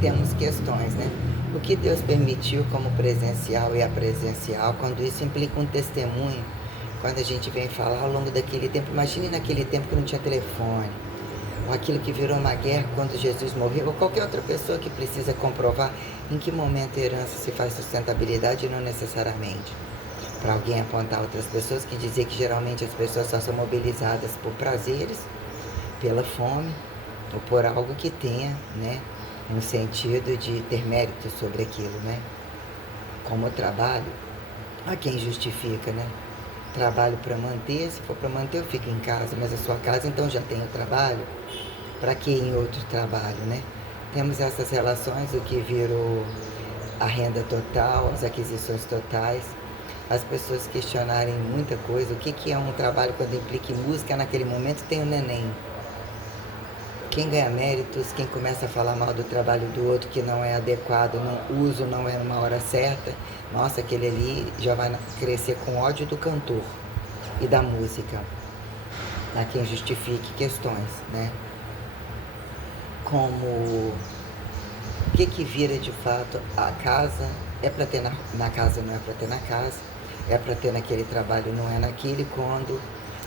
temos questões, né? O que Deus permitiu como presencial e apresencial, quando isso implica um testemunho, quando a gente vem falar ao longo daquele tempo, imagine naquele tempo que não tinha telefone, ou aquilo que virou uma guerra quando Jesus morreu, ou qualquer outra pessoa que precisa comprovar em que momento a herança se faz sustentabilidade e não necessariamente. Para alguém apontar outras pessoas, que dizer que geralmente as pessoas só são mobilizadas por prazeres, pela fome, ou por algo que tenha, né, um sentido de ter mérito sobre aquilo, né? Como trabalho, há quem justifica, né? Trabalho para manter, se for para manter eu fico em casa, mas a sua casa então já tem o trabalho, para que em outro trabalho, né? Temos essas relações, o que virou a renda total, as aquisições totais, as pessoas questionarem muita coisa, o que é um trabalho quando implica em música, naquele momento tem o neném. Quem ganha méritos, quem começa a falar mal do trabalho do outro que não é adequado, não uso, não é numa hora certa, nossa, aquele ali já vai crescer com ódio do cantor e da música. Há quem justifique questões, né? Como o que vira de fato a casa, é para ter na casa, não é para ter na casa, é para ter naquele trabalho, não é naquele, quando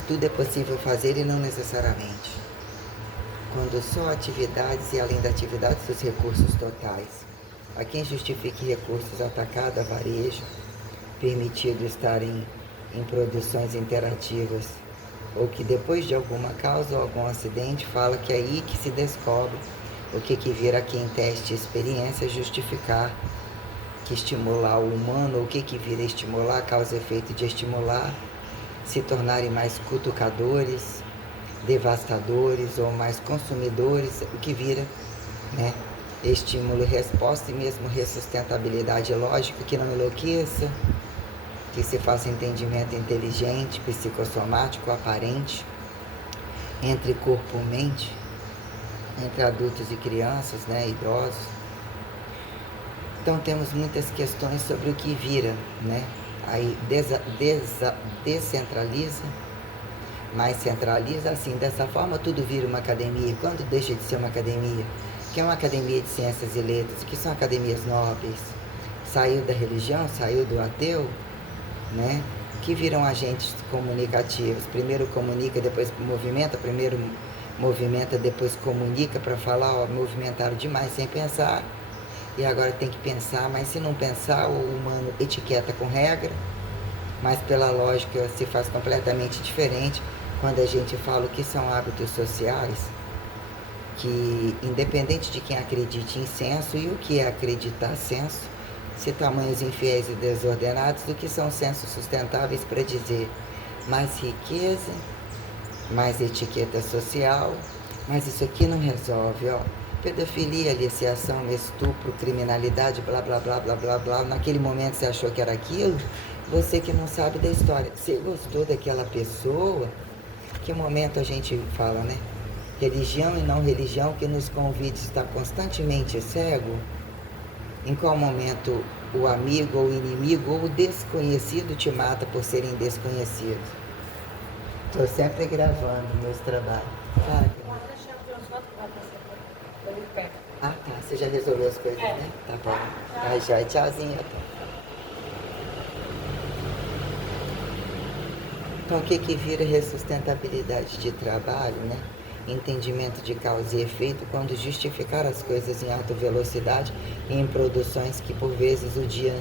tudo é possível fazer e não necessariamente. Quando só atividades e além da atividade dos recursos totais. Há quem justifique recursos atacado a varejo, permitido estar em produções interativas, ou que depois de alguma causa ou algum acidente fala que é aí que se descobre o que vira quem teste experiência justificar que estimular o humano, o que vira estimular, causa e efeito de estimular, se tornarem mais cutucadores, devastadores ou mais consumidores, o que vira, né? Estímulo e resposta e mesmo ressustentabilidade lógica, que não enlouqueça, que se faça entendimento inteligente, psicossomático, aparente, entre corpo e mente, entre adultos e crianças, né, idosos. Então temos muitas questões sobre o que vira, né? Aí descentraliza, mais centraliza, assim, dessa forma tudo vira uma academia. Quando deixa de ser uma academia? Que é uma academia de ciências e letras, que são academias nobres. Saiu da religião, saiu do ateu, né? Que viram agentes comunicativos. Primeiro comunica, depois movimenta, primeiro movimenta, depois comunica para falar, ó, movimentaram demais sem pensar. E agora tem que pensar, mas se não pensar, o humano etiqueta com regra, mas pela lógica se faz completamente diferente quando a gente fala o que são hábitos sociais, que independente de quem acredite em senso, e o que é acreditar senso, se tamanhos infiéis e desordenados, do que são sensos sustentáveis para dizer mais riqueza, mais etiqueta social, mas isso aqui não resolve, ó. Pedofilia, aliciação, estupro, criminalidade, blá, blá, blá, blá, blá, blá. Naquele momento você achou que era aquilo? Você que não sabe da história. Você gostou daquela pessoa? Que momento a gente fala, né? Religião e não religião que nos convide a estar constantemente cego? Em qual momento o amigo ou o inimigo ou o desconhecido te mata por serem desconhecidos? Estou sempre gravando meus trabalhos. Ah, tá. Você já resolveu as coisas, né? Tá bom. Ai, já. Tchauzinho. Então, o que vira ressustentabilidade de trabalho, né? Entendimento de causa e efeito quando justificar as coisas em alta velocidade e em produções que, por vezes, o dia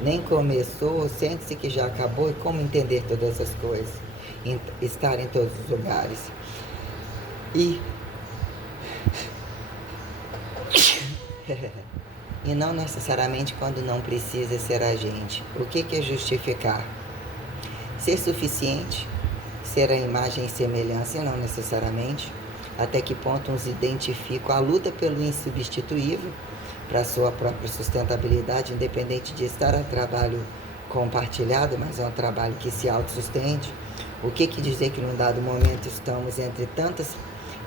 nem começou, sente-se que já acabou, e como entender todas as coisas? Estar em todos os lugares. E não necessariamente quando não precisa ser agente. O que é justificar? Ser suficiente, ser a imagem e semelhança, e não necessariamente. Até que ponto uns identificam a luta pelo insubstituível para a sua própria sustentabilidade, independente de estar a trabalho compartilhado, mas é um trabalho que se autossustente. O que dizer que num dado momento estamos entre tantas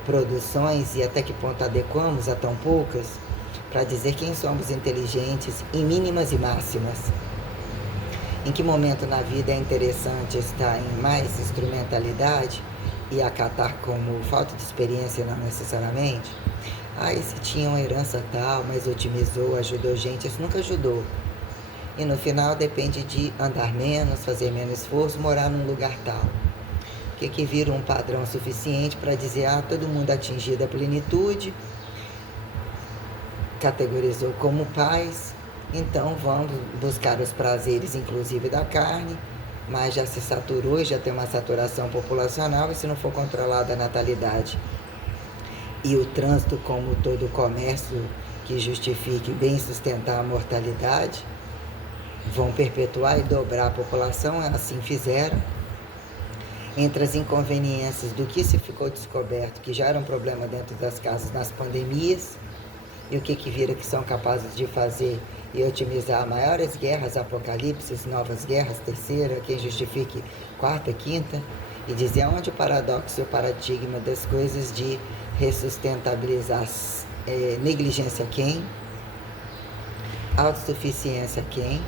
produções e até que ponto adequamos a tão poucas, para dizer quem somos inteligentes em mínimas e máximas. Em que momento na vida é interessante estar em mais instrumentalidade e acatar como falta de experiência não necessariamente. Esse tinha uma herança tal, mas otimizou, ajudou gente, isso nunca ajudou. E no final depende de andar menos, fazer menos esforço, morar num lugar tal. Que vira um padrão suficiente para dizer, todo mundo atingido a plenitude, categorizou como paz, então vamos buscar os prazeres, inclusive da carne, mas já se saturou, já tem uma saturação populacional, e se não for controlada a natalidade e o trânsito como todo o comércio que justifique bem sustentar a mortalidade, vão perpetuar e dobrar a população, assim fizeram. Entre as inconveniências do que se ficou descoberto, que já era um problema dentro das casas nas pandemias, e o que vira que são capazes de fazer e otimizar maiores guerras, apocalipses, novas guerras, terceira, quem justifique quarta, quinta, e dizer aonde o paradoxo e o paradigma das coisas de ressustentabilizar negligência quem, autossuficiência quem,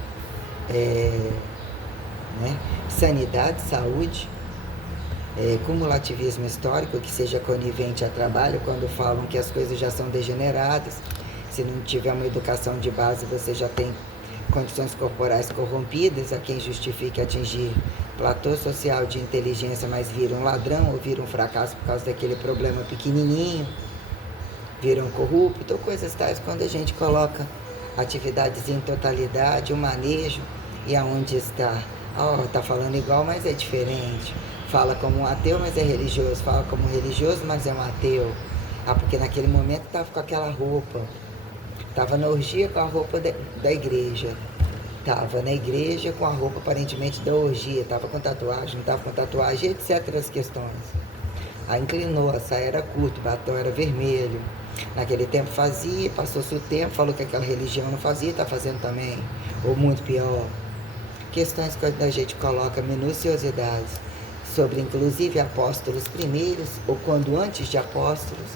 sanidade, saúde, cumulativismo histórico, que seja conivente a trabalho, quando falam que as coisas já são degeneradas. Se não tiver uma educação de base, você já tem condições corporais corrompidas, a quem justifique atingir platô social de inteligência, mas vira um ladrão ou vira um fracasso por causa daquele problema pequenininho, vira um corrupto, ou coisas tais, quando a gente coloca atividades em totalidade, o manejo, e aonde está, tá falando igual, mas é diferente. Fala como um ateu, mas é religioso. Fala como um religioso, mas é um ateu. Porque naquele momento estava com aquela roupa. Estava na orgia com a roupa da igreja. Estava na igreja com a roupa aparentemente da orgia. Estava com tatuagem, não estava com tatuagem, etc. as questões. Aí inclinou, a saia era curta, o batom era vermelho. Naquele tempo fazia, passou-se o tempo, falou que aquela religião não fazia, está fazendo também. Ou muito pior. Questões quando a gente coloca minuciosidades sobre inclusive apóstolos primeiros, ou quando antes de apóstolos,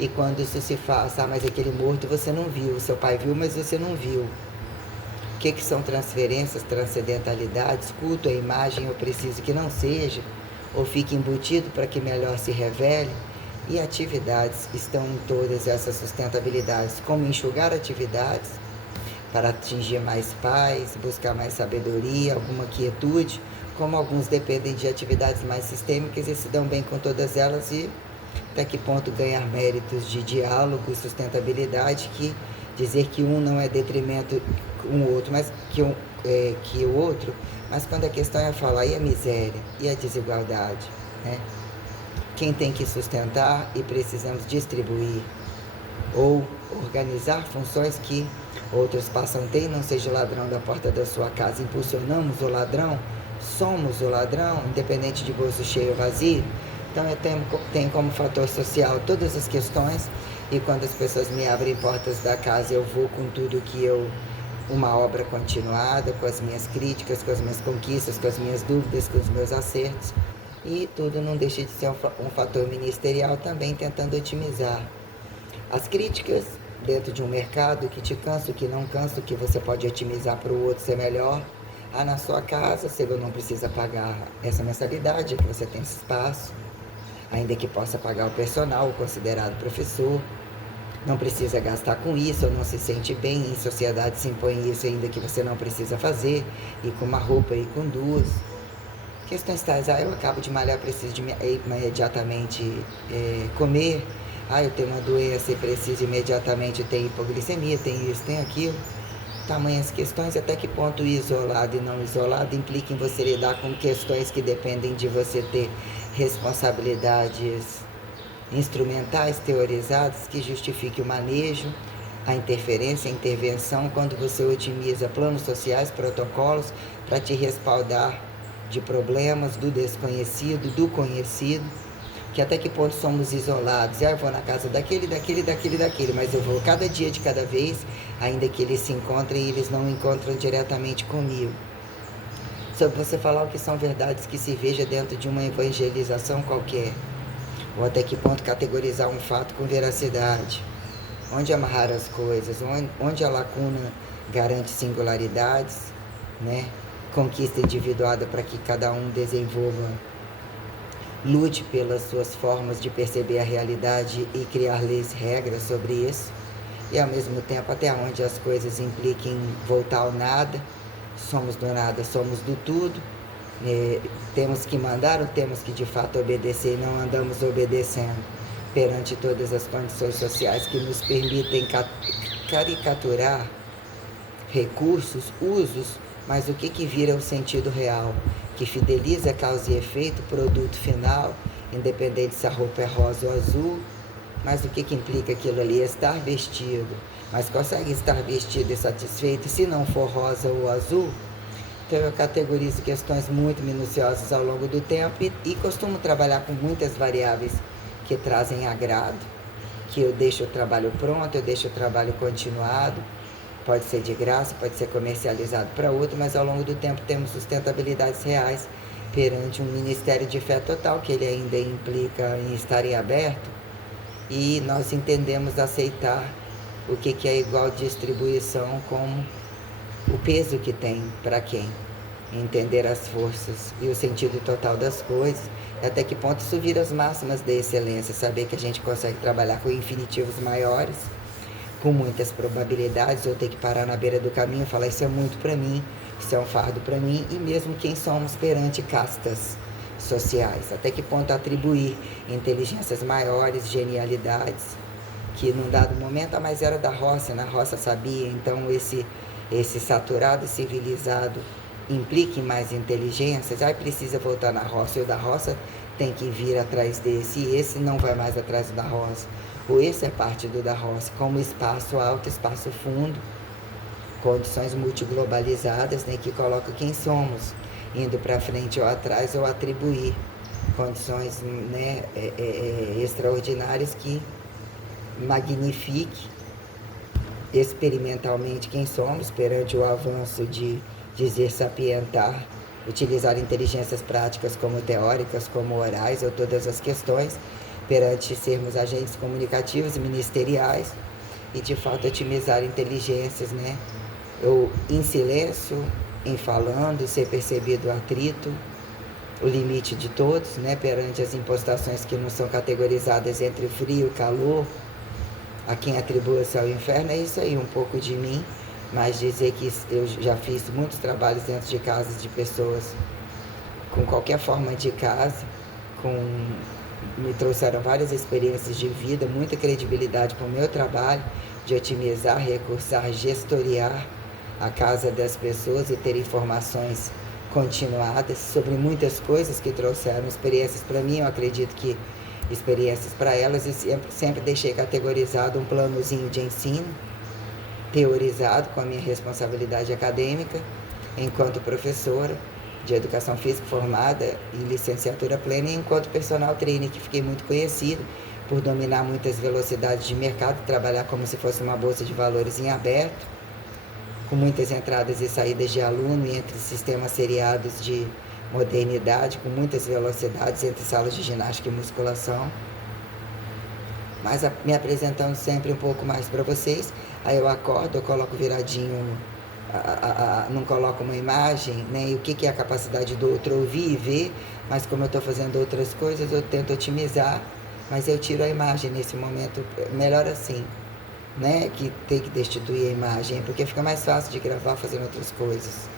e quando isso se faz, mas aquele morto você não viu, seu pai viu, mas você não viu. O que são transferências, transcendentalidades, culto à imagem, eu preciso que não seja, ou fique embutido para que melhor se revele, e atividades estão em todas essas sustentabilidades, como enxugar atividades para atingir mais paz, buscar mais sabedoria, alguma quietude, como alguns dependem de atividades mais sistêmicas e se dão bem com todas elas, e até que ponto ganhar méritos de diálogo e sustentabilidade, que dizer que um não é detrimento um outro, mas que o outro, mas quando a questão é falar, e a miséria, e a desigualdade, né? Quem tem que sustentar e precisamos distribuir, ou organizar funções que outros passam a ter, não seja o ladrão da porta da sua casa, impulsionamos o ladrão, somos o ladrão, independente de bolso cheio ou vazio. Então eu tenho como fator social todas as questões, e quando as pessoas me abrem portas da casa, eu vou com tudo que uma obra continuada, com as minhas críticas, com as minhas conquistas, com as minhas dúvidas, com os meus acertos, e tudo não deixa de ser um fator ministerial também, tentando otimizar as críticas dentro de um mercado, que te cansa, o que não cansa, o que você pode otimizar para o outro ser melhor. Na sua casa, você não precisa pagar essa mensalidade, que você tem esse espaço, ainda que possa pagar o personal, o considerado professor. Não precisa gastar com isso, ou não se sente bem, em sociedade se impõe isso, ainda que você não precisa fazer, e com uma roupa e com duas. Questões tais, eu acabo de malhar, preciso de imediatamente comer, eu tenho uma doença e preciso imediatamente ter hipoglicemia, tem isso, tem aquilo. Tamanhas questões, até que ponto isolado e não isolado implica em você lidar com questões que dependem de você ter responsabilidades instrumentais, teorizadas, que justifiquem o manejo, a interferência, a intervenção, quando você otimiza planos sociais, protocolos, para te respaldar de problemas do desconhecido, do conhecido, que até que ponto somos isolados. Eu vou na casa daquele, mas eu vou cada dia de cada vez, ainda que eles se encontrem e eles não encontram diretamente comigo. Sobre você falar o que são verdades que se veja dentro de uma evangelização qualquer, ou até que ponto categorizar um fato com veracidade, onde amarrar as coisas, onde a lacuna garante singularidades, né? Conquista individuada para que cada um desenvolva lute pelas suas formas de perceber a realidade e criar leis e regras sobre isso. E ao mesmo tempo até onde as coisas impliquem voltar ao nada, somos do nada, somos do tudo, temos que mandar ou temos que de fato obedecer e não andamos obedecendo perante todas as condições sociais que nos permitem caricaturar recursos, usos, mas o que vira o sentido real, que fideliza causa e efeito, produto final, independente se a roupa é rosa ou azul, mas o que implica aquilo ali? Estar vestido, mas consegue estar vestido e satisfeito se não for rosa ou azul? Então eu categorizo questões muito minuciosas ao longo do tempo e costumo trabalhar com muitas variáveis que trazem agrado, que eu deixo o trabalho pronto, eu deixo o trabalho continuado, pode ser de graça, pode ser comercializado para outro, mas ao longo do tempo temos sustentabilidades reais perante um ministério de fé total, que ele ainda implica em estar em aberto, e nós entendemos aceitar o que é igual distribuição como o peso que tem para quem, entender as forças e o sentido total das coisas, e até que ponto isso vira as máximas da excelência, saber que a gente consegue trabalhar com infinitivos maiores, com muitas probabilidades, ou ter que parar na beira do caminho e falar isso é muito para mim, isso é um fardo para mim, e mesmo quem somos perante castas sociais, até que ponto atribuir inteligências maiores, genialidades, que num dado momento, mas era da roça, na roça sabia, então esse saturado civilizado implique mais inteligências, aí precisa voltar na roça, e o da roça tem que vir atrás desse, e esse não vai mais atrás do da roça, ou esse é parte do da roça, como espaço alto, espaço fundo, condições multiglobalizadas, né, que colocam quem somos, indo para frente ou atrás, ou atribuir condições, né, extraordinárias que magnifique experimentalmente quem somos perante o avanço de dizer sapientar, utilizar inteligências práticas como teóricas, como orais, ou todas as questões, perante sermos agentes comunicativos e ministeriais, e de fato otimizar inteligências, né? Eu, em silêncio, em falando, ser percebido o atrito, o limite de todos, né? Perante as impostações que não são categorizadas entre frio e calor, a quem atribua-se ao inferno, é isso aí, um pouco de mim, mas dizer que eu já fiz muitos trabalhos dentro de casas de pessoas com qualquer forma de casa, me trouxeram várias experiências de vida, muita credibilidade para o meu trabalho, de otimizar, recursar, gestoriar a casa das pessoas e ter informações continuadas sobre muitas coisas que trouxeram experiências para mim, eu acredito que experiências para elas, e sempre deixei categorizado um planozinho de ensino, teorizado com a minha responsabilidade acadêmica, enquanto professora de educação física formada e licenciatura plena, e enquanto personal trainer, que fiquei muito conhecida por dominar muitas velocidades de mercado, trabalhar como se fosse uma bolsa de valores em aberto, com muitas entradas e saídas de aluno entre sistemas seriados de modernidade, com muitas velocidades entre salas de ginástica e musculação, mas me apresentando sempre um pouco mais para vocês. Aí eu acordo, eu coloco viradinho, não coloco uma imagem, né? E o que é a capacidade do outro ouvir e ver, mas como eu estou fazendo outras coisas, eu tento otimizar, mas eu tiro a imagem nesse momento, melhor assim, né? Que tem que destituir a imagem, porque fica mais fácil de gravar fazendo outras coisas.